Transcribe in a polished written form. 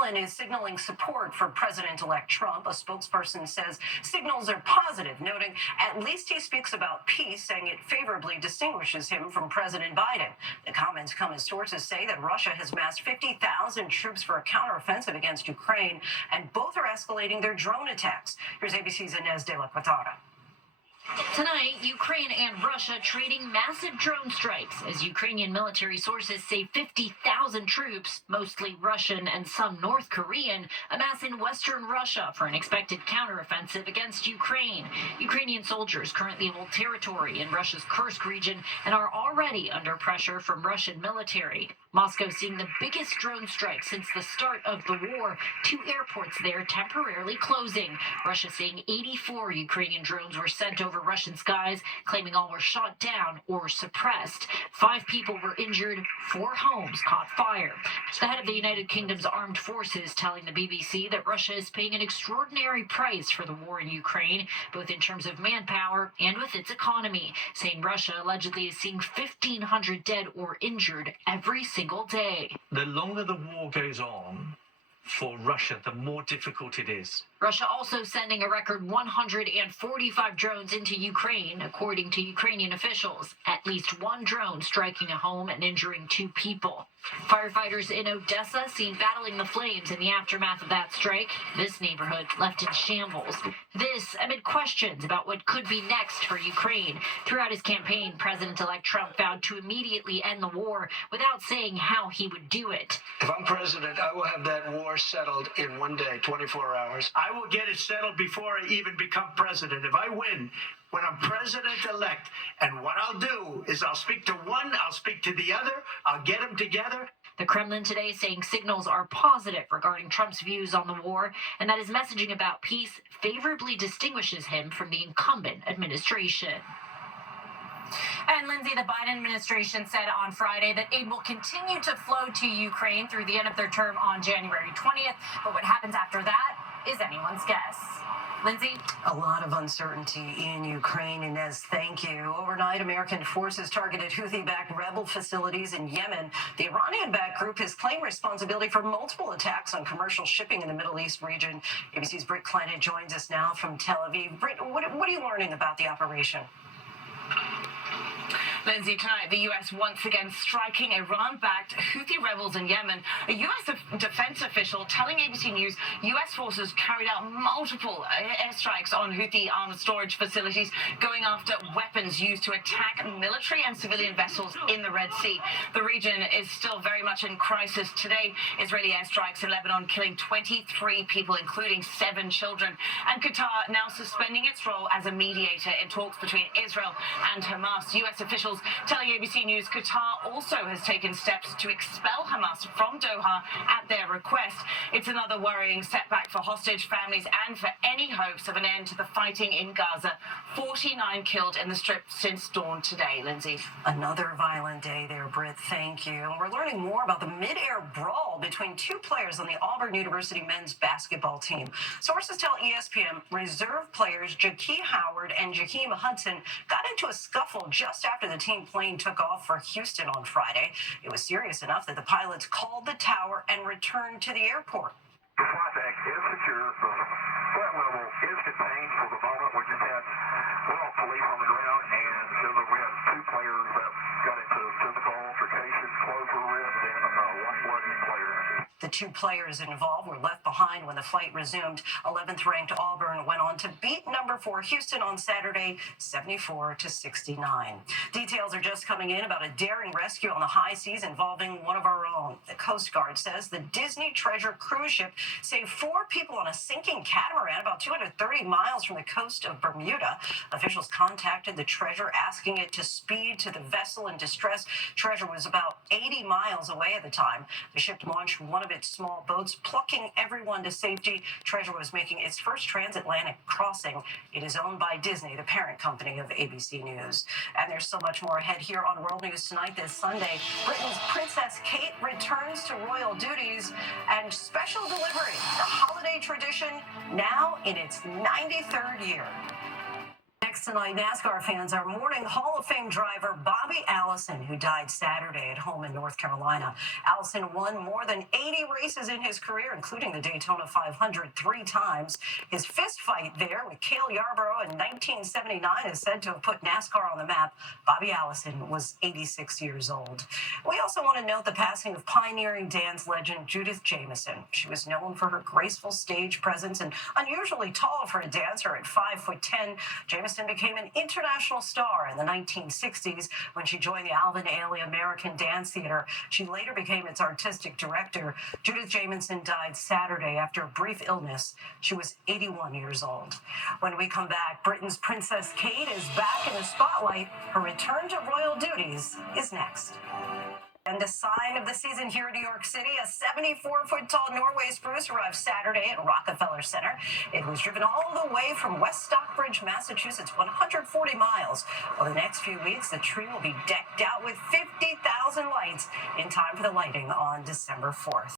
Kremlin is signaling support for President-elect Trump. A spokesperson says signals are positive, noting at least he speaks about peace, saying it favorably distinguishes him from President Biden. The comments come as sources say that Russia has massed 50,000 troops for a counteroffensive against Ukraine, and both are escalating their drone attacks. Here's ABC's Inez de la Quatara. Tonight, Ukraine and Russia trading massive drone strikes as Ukrainian military sources say 50,000 troops, mostly Russian and some North Korean, amass in western Russia for an expected counteroffensive against Ukraine. Ukrainian soldiers currently hold territory in Russia's Kursk region and are already under pressure from Russian military. Moscow seeing the biggest drone strike since the start of the war, 2 airports there temporarily closing. Russia saying 84 Ukrainian drones were sent over Russian skies, claiming all were shot down or suppressed. 5 people were injured, 4 homes caught fire. The head of the United Kingdom's armed forces telling the BBC that Russia is paying an extraordinary price for the war in Ukraine, both in terms of manpower and with its economy, saying Russia allegedly is seeing 1,500 dead or injured every single day. The longer the war goes on for Russia, the more difficult it is. Russia also sending a record 145 drones into Ukraine, according to Ukrainian officials. At least 1 drone striking a home and injuring 2 people. Firefighters in Odessa seen battling the flames in the aftermath of that strike. This neighborhood left in shambles. This amid questions about what could be next for Ukraine. Throughout his campaign, President-elect Trump vowed to immediately end the war without saying how he would do it. If I'm president, I will have that war settled in 1 day, 24 hours. I will get it settled before I even become president. If I win, when I'm president-elect, and what I'll do is I'll speak to one, I'll speak to the other, I'll get them together. The Kremlin today saying signals are positive regarding Trump's views on the war, and that his messaging about peace favorably distinguishes him from the incumbent administration. And Lindsay, the Biden administration said on Friday that aid will continue to flow to Ukraine through the end of their term on January 20th. But what happens after that is anyone's guess. Lindsay? A lot of uncertainty in Ukraine. Inez, thank you. Overnight, American forces targeted Houthi-backed rebel facilities in Yemen. The Iranian-backed group has claimed responsibility for multiple attacks on commercial shipping in the Middle East region. ABC's Britt Clennon joins us now from Tel Aviv. Britt, what are you learning about the operation? Lindsay, tonight the U.S. once again striking Iran-backed Houthi rebels in Yemen. A U.S. defense official telling ABC News U.S. forces carried out multiple airstrikes on Houthi armed storage facilities, going after weapons used to attack military and civilian vessels in the Red Sea. The region is still very much in crisis. Today, Israeli airstrikes in Lebanon killing 23 people, including 7 children. And Qatar now suspending its role as a mediator in talks between Israel and Hamas. U.S. officials telling ABC News Qatar also has taken steps to expel Hamas from Doha at their request. It's another worrying setback for hostage families and for any hopes of an end to the fighting in Gaza. 49 killed in the Strip since dawn today, Lindsay. Another violent day there, Britt. Thank you. And we're learning more about the mid-air brawl between 2 players on the Auburn University men's basketball team. Sources tell ESPN reserve players Jaquie Howard and Jaheim Hudson got into a scuffle just after the team plane took off for Houston on Friday. It was serious enough that the pilots called the tower and returned to the airport. The flight deck is secure. The flight level is contained for the moment. We just had police on the ground, and we had 2 players that got into physical altercations, clothes were ripped, and 1 bloody player. The 2 players involved were left behind when the flight resumed. 11th-ranked Auburn went on to beat number 4 Houston on Saturday, 74-69. Details are just coming in about a daring rescue on the high seas involving one of our own. The Coast Guard says the Disney Treasure cruise ship saved 4 people on a sinking catamaran about 230 miles from the coast of Bermuda. Officials contacted the Treasure asking it to speed to the vessel in distress. Treasure was about 80 miles away at the time. The ship launched one of its small boats, plucking everyone to safety. Treasure was making its first transatlantic crossing. It is owned by Disney, the parent company of ABC News. And there's so much more ahead here on World News Tonight this Sunday. Britain's Princess Kate returns to royal duties, and special delivery, the holiday tradition, now in its 93rd year. Next tonight, NASCAR fans are mourning Hall of Fame driver Bobby Allison, who died Saturday at home in North Carolina. Allison won more than 80 races in his career, including the Daytona 500 3 times. His fist fight there with Cale Yarborough in 1979 is said to have put NASCAR on the map. Bobby Allison was 86 years old. We also want to note the passing of pioneering dance legend Judith Jamison. She was known for her graceful stage presence and unusually tall for a dancer at 5'10". Jamison became an international star in the 1960s when she joined the Alvin Ailey American Dance Theater. She later became its artistic director. Judith Jamison died Saturday after a brief illness. She was 81 years old. When we come back, Britain's Princess Kate is back in the spotlight. Her return to royal duties is next. And a sign of the season here in New York City, a 74-foot-tall Norway spruce arrived Saturday at Rockefeller Center. It was driven all the way from West Stockbridge, Massachusetts, 140 miles. Over the next few weeks, the tree will be decked out with 50,000 lights in time for the lighting on December 4th.